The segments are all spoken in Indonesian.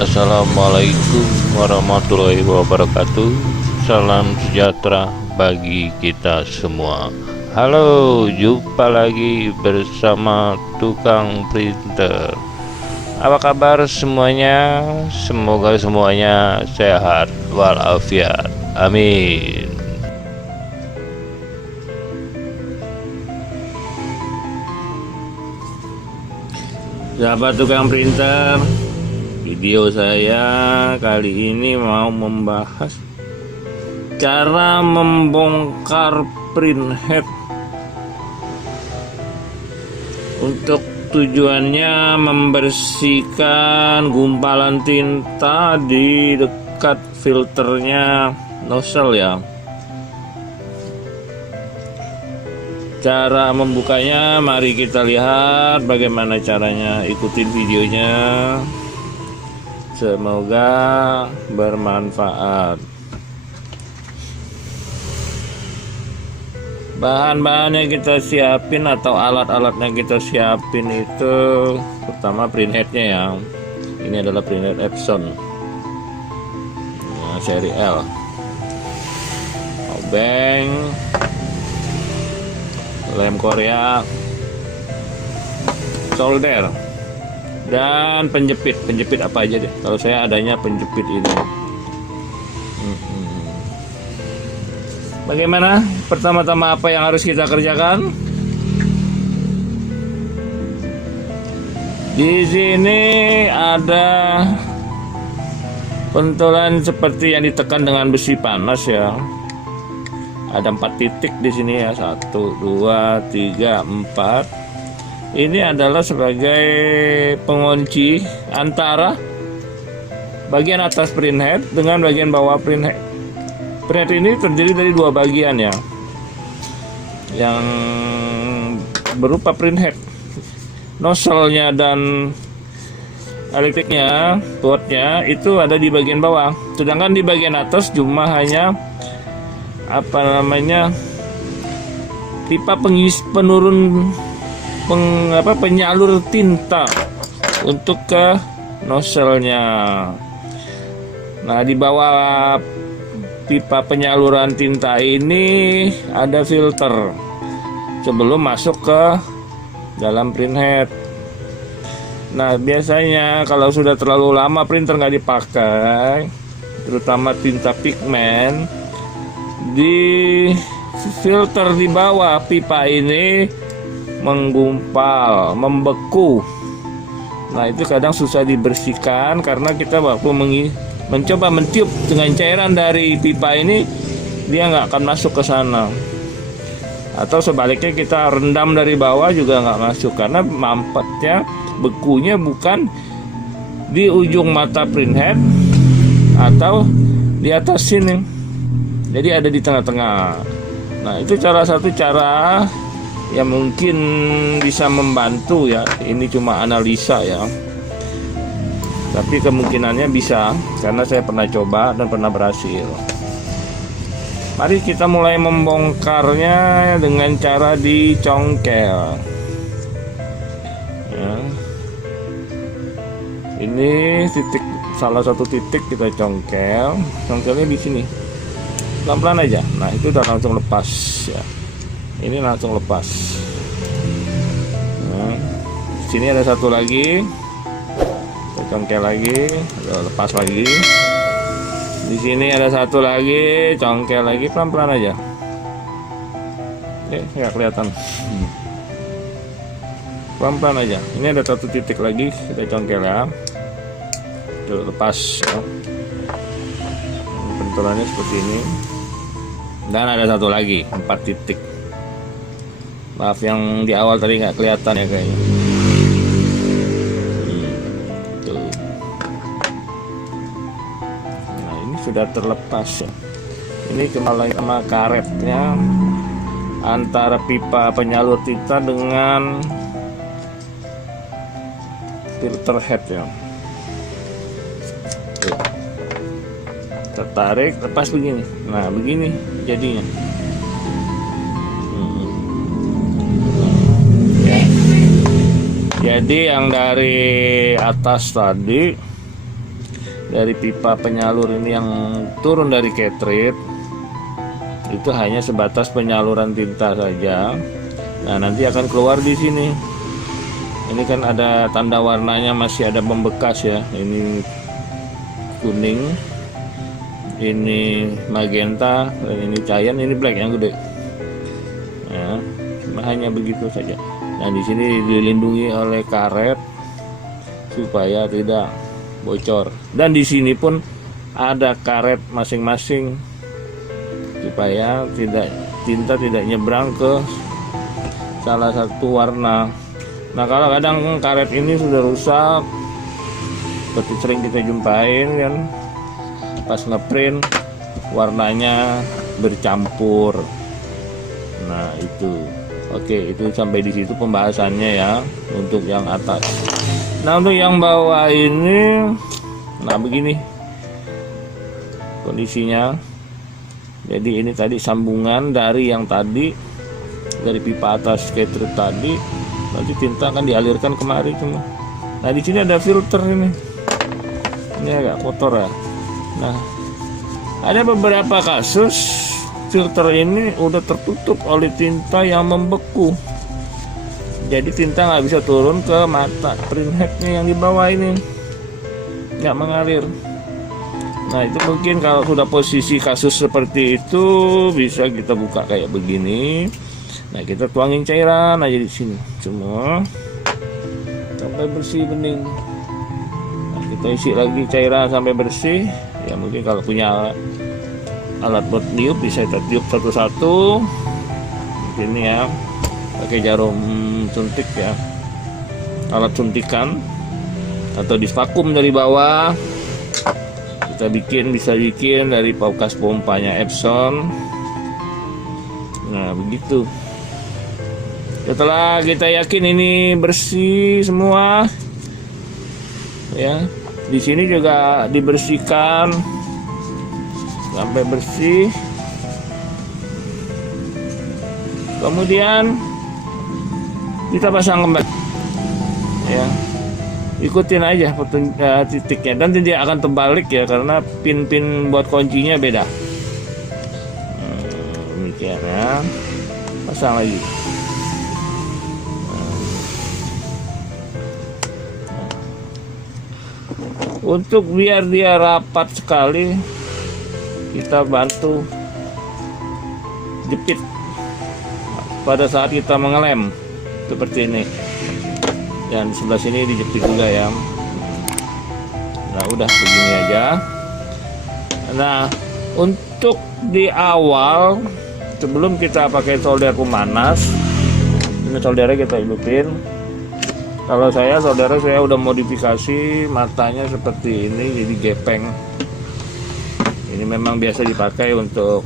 Assalamualaikum warahmatullahi wabarakatuh. Salam sejahtera bagi kita semua. Halo, jumpa lagi bersama tukang printer. Apa kabar semuanya? Semoga semuanya sehat walafiat. Amin. Sahabat tukang printer, video saya kali ini mau membahas cara membongkar printhead. Untuk tujuannya membersihkan gumpalan tinta di dekat filternya nozzle ya. Cara membukanya mari kita lihat bagaimana caranya, ikutin videonya. Semoga bermanfaat. Bahan-bahan yang kita siapin atau alat-alat yang kita siapin itu pertama printheadnya ya. Ini adalah printhead Epson seri L. Obeng, lem Korea, solder, dan penjepit apa aja deh. Kalau saya adanya penjepit ini. Bagaimana? Pertama-tama apa yang harus kita kerjakan? Di sini ada pentolan seperti yang ditekan dengan besi panas ya. Ada 4 titik di sini ya, 1, 2, 3, 4. Ini adalah sebagai pengunci antara bagian atas printhead dengan bagian bawah printhead. Printhead ini terdiri dari 2 bagian ya, yang berupa printhead, nozzle-nya dan elektriknya, boardnya itu ada di bagian bawah. Sedangkan di bagian atas cuma hanya pipa penyalur tinta untuk ke nozzle-nya. Nah, di bawah pipa penyaluran tinta ini ada filter sebelum masuk ke dalam printhead. Nah, biasanya kalau sudah terlalu lama printer nggak dipakai, terutama tinta pigmen, di filter di bawah pipa ini menggumpal, membeku. Nah, itu kadang susah dibersihkan karena kita waktu mencoba mentiup dengan cairan dari pipa ini, dia nggak akan masuk ke sana. Atau sebaliknya kita rendam dari bawah juga nggak masuk karena mampetnya, bekunya bukan di ujung mata printhead atau di atas sini, jadi ada di tengah-tengah. Nah, itu salah satu cara yang mungkin bisa membantu ya. Ini cuma analisa ya, tapi kemungkinannya bisa karena saya pernah coba dan pernah berhasil. Mari kita mulai membongkarnya dengan cara dicongkel ya. Ini salah satu titik kita congkel. Congkelnya di sini pelan-pelan aja. Nah, itu udah langsung lepas ya. Ini langsung lepas. Nah, sini ada satu lagi, kita congkel lagi, lepas lagi. Di sini ada satu lagi, congkel lagi, pelan-pelan aja. Nggak kelihatan. Pelan-pelan aja. Ini ada satu titik lagi, kita congkel ya. Lepas ya. Benturannya seperti ini. Dan ada satu lagi, 4 titik. Maaf yang di awal tadi nggak kelihatan ya kayaknya. Tuh. Nah, ini sudah terlepas ya. Ini cuma sama karetnya antara pipa penyalur tinta dengan filter head ya. Tuh. Tertarik, lepas begini. Nah, begini jadinya. Jadi yang dari atas tadi dari pipa penyalur ini yang turun dari cartridge itu hanya sebatas penyaluran tinta saja. Nah, nanti akan keluar di sini. Ini kan ada tanda warnanya masih ada membekas ya. Ini kuning, ini magenta, dan ini cyan, ini black yang gede. Nah, cuma hanya begitu saja. Nah, di sini dilindungi oleh karet supaya tidak bocor. Dan di sini pun ada karet masing-masing supaya tinta tidak nyebrang ke salah satu warna. Nah, kalau kadang karet ini sudah rusak, seperti sering kita jumpain kan, pas ngeprint warnanya bercampur. Nah, itu oke, itu sampai di situ pembahasannya ya untuk yang atas. Nah, untuk yang bawah ini, nah begini kondisinya. Jadi ini tadi sambungan dari yang tadi, dari pipa atas cartridge tadi, nanti tinta akan dialirkan kemari semua. Nah, di sini ada filter ini agak kotor ya. Nah, ada beberapa kasus filter ini udah tertutup oleh tinta yang membeku. Jadi tinta nggak bisa turun ke mata printheadnya yang di bawah ini, nggak mengalir. Nah, itu mungkin kalau sudah posisi kasus seperti itu bisa kita buka kayak begini. Nah, kita tuangin cairan aja di sini semua sampai bersih bening. Nah, kita isi lagi cairan sampai bersih. Ya mungkin kalau punya alat buat niup bisa kita tiup satu-satu. Ini ya, pakai jarum suntik ya, alat suntikan atau disvakum dari bawah. Kita bisa bikin dari bekas pompanya Epson. Nah, begitu. Setelah kita yakin ini bersih semua ya, di sini juga dibersihkan sampai bersih. Kemudian kita pasang kembali ya, ikutin aja titiknya, dan tidak akan terbalik ya karena pin-pin buat kuncinya beda. Demikian ya, pasang lagi. Untuk biar dia rapat sekali, kita bantu jepit pada saat kita mengelem seperti ini. Dan di sebelah sini dijepit juga ya. Nah, udah begini aja. Nah, untuk di awal sebelum kita pakai solder pemanas, ini soldernya kita hidupin. Kalau solder saya udah modifikasi matanya seperti ini, jadi gepeng. Ini memang biasa dipakai untuk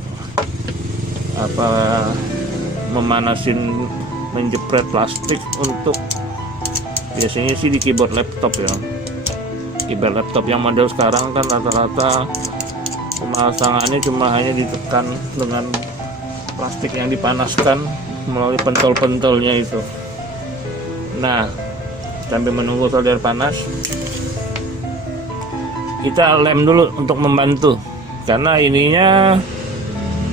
memanasin, menjepret plastik untuk biasanya sih di keyboard laptop ya. Keyboard laptop yang model sekarang kan rata-rata pemasangannya cuma hanya ditekan dengan plastik yang dipanaskan melalui pentol-pentolnya itu. Nah, sambil menunggu solder panas, kita lem dulu untuk membantu, karena ininya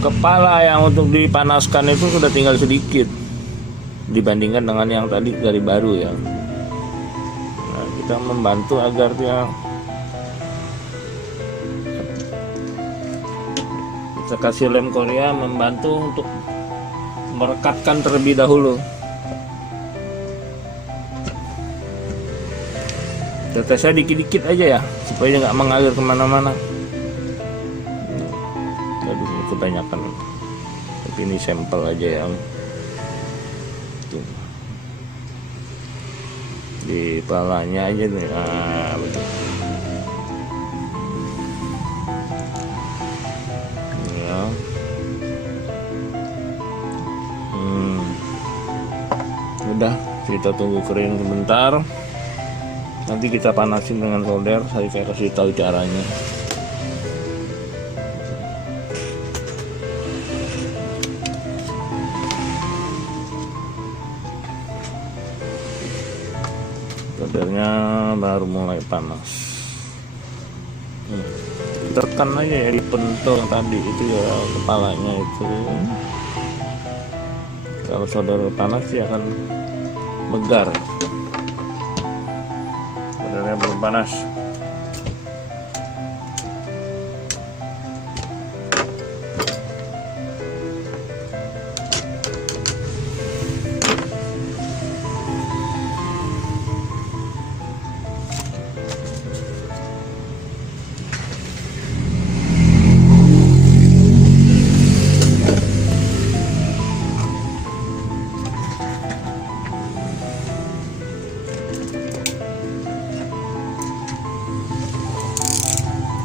kepala yang untuk dipanaskan itu sudah tinggal sedikit dibandingkan dengan yang tadi dari baru ya. Nah, kita membantu agar dia, kita kasih lem Korea membantu untuk merekatkan terlebih dahulu. Tetesnya dikit-dikit aja ya, supaya nggak mengalir kemana-mana. Aduh, ini kebanyakan, tapi ini sampel aja ya. Tuh. Di palanya aja nih, betul. Ya. Udah, kita tunggu kering sebentar. Nanti kita panasin dengan solder. Saya kasih tahu caranya. Soldernya baru mulai panas. Tekan aja ya di pentol yang tadi itu ya, kepalanya itu. Kalau solder panas dia akan megar. Soldernya belum panas.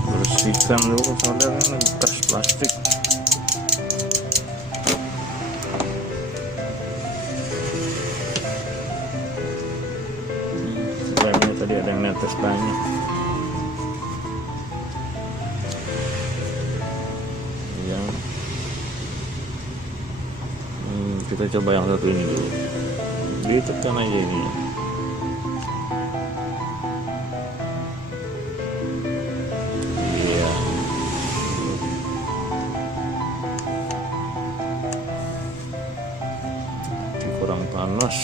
Bersihkan dulu soldernya, bekas plastik. Remnya tadi ada yang netes banyak. Ya. Kita coba yang satu ini dulu. Ditekan aja ini. Kurang panas.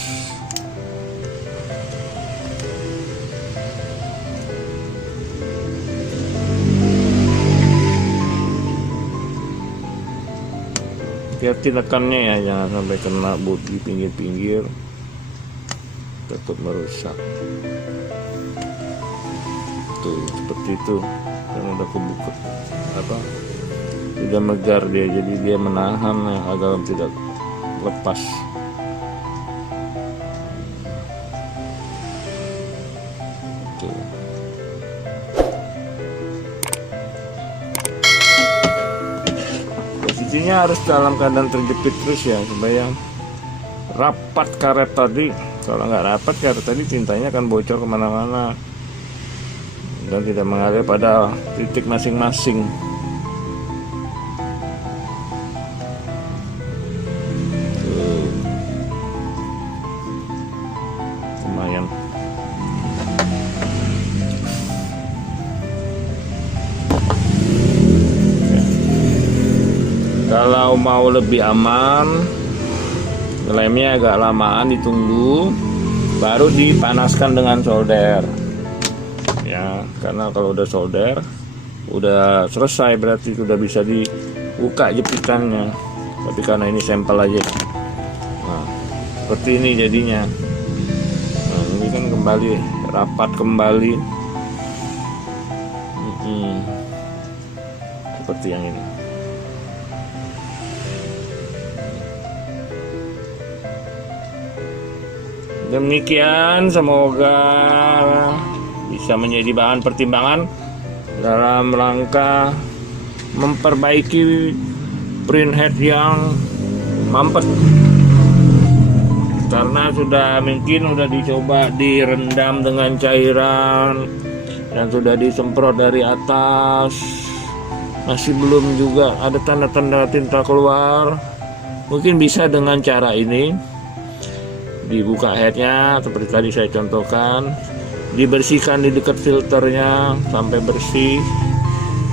Hati-hati tekannya ya, jangan sampai kena but di pinggir-pinggir, takut merusak. Tuh seperti itu, yang udah kebuka sudah megar dia, jadi dia menahan agar tidak lepas. Posisinya harus dalam keadaan terjepit terus ya, supaya rapat karet tadi. Kalau nggak rapat karet tadi, tintanya akan bocor kemana-mana dan tidak mengalir pada titik masing-masing. Lumayan. Kalau mau lebih aman, lemnya agak lamaan ditunggu, baru dipanaskan dengan solder. Ya, karena kalau udah solder, udah selesai, berarti sudah bisa dibuka jepitannya. Tapi karena ini sampel aja. Nah, seperti ini jadinya. Nah, ini kan kembali rapat kembali. Seperti yang ini. Demikian, semoga bisa menjadi bahan pertimbangan dalam rangka memperbaiki printhead yang mampet, karena mungkin sudah dicoba direndam dengan cairan dan sudah disemprot dari atas, masih belum juga ada tanda-tanda tinta keluar. Mungkin bisa dengan cara ini, dibuka headnya seperti tadi saya contohkan, dibersihkan di dekat filternya sampai bersih.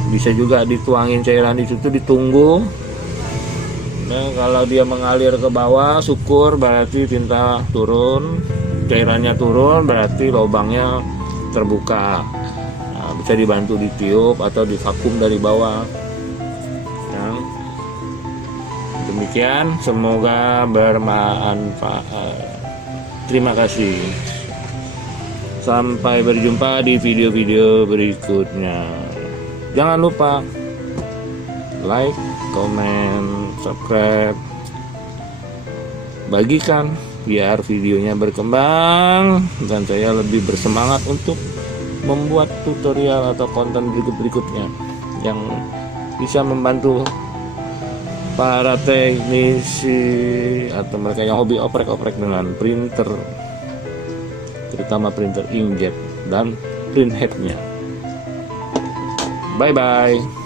Bisa juga dituangin cairan di situ, ditunggu. Nah, kalau dia mengalir ke bawah, syukur, berarti tinta turun, cairannya turun, berarti lubangnya terbuka. Nah, bisa dibantu ditiup atau divakum dari bawah. Nah, demikian, semoga bermanfaat. Terima kasih. Sampai berjumpa di video-video berikutnya. Jangan lupa like, comment, subscribe, bagikan biar videonya berkembang dan saya lebih bersemangat untuk membuat tutorial atau konten berikut-berikutnya yang bisa membantu para teknisi atau mereka yang hobi oprek-oprek dengan printer, terutama printer inkjet dan printheadnya. Bye bye.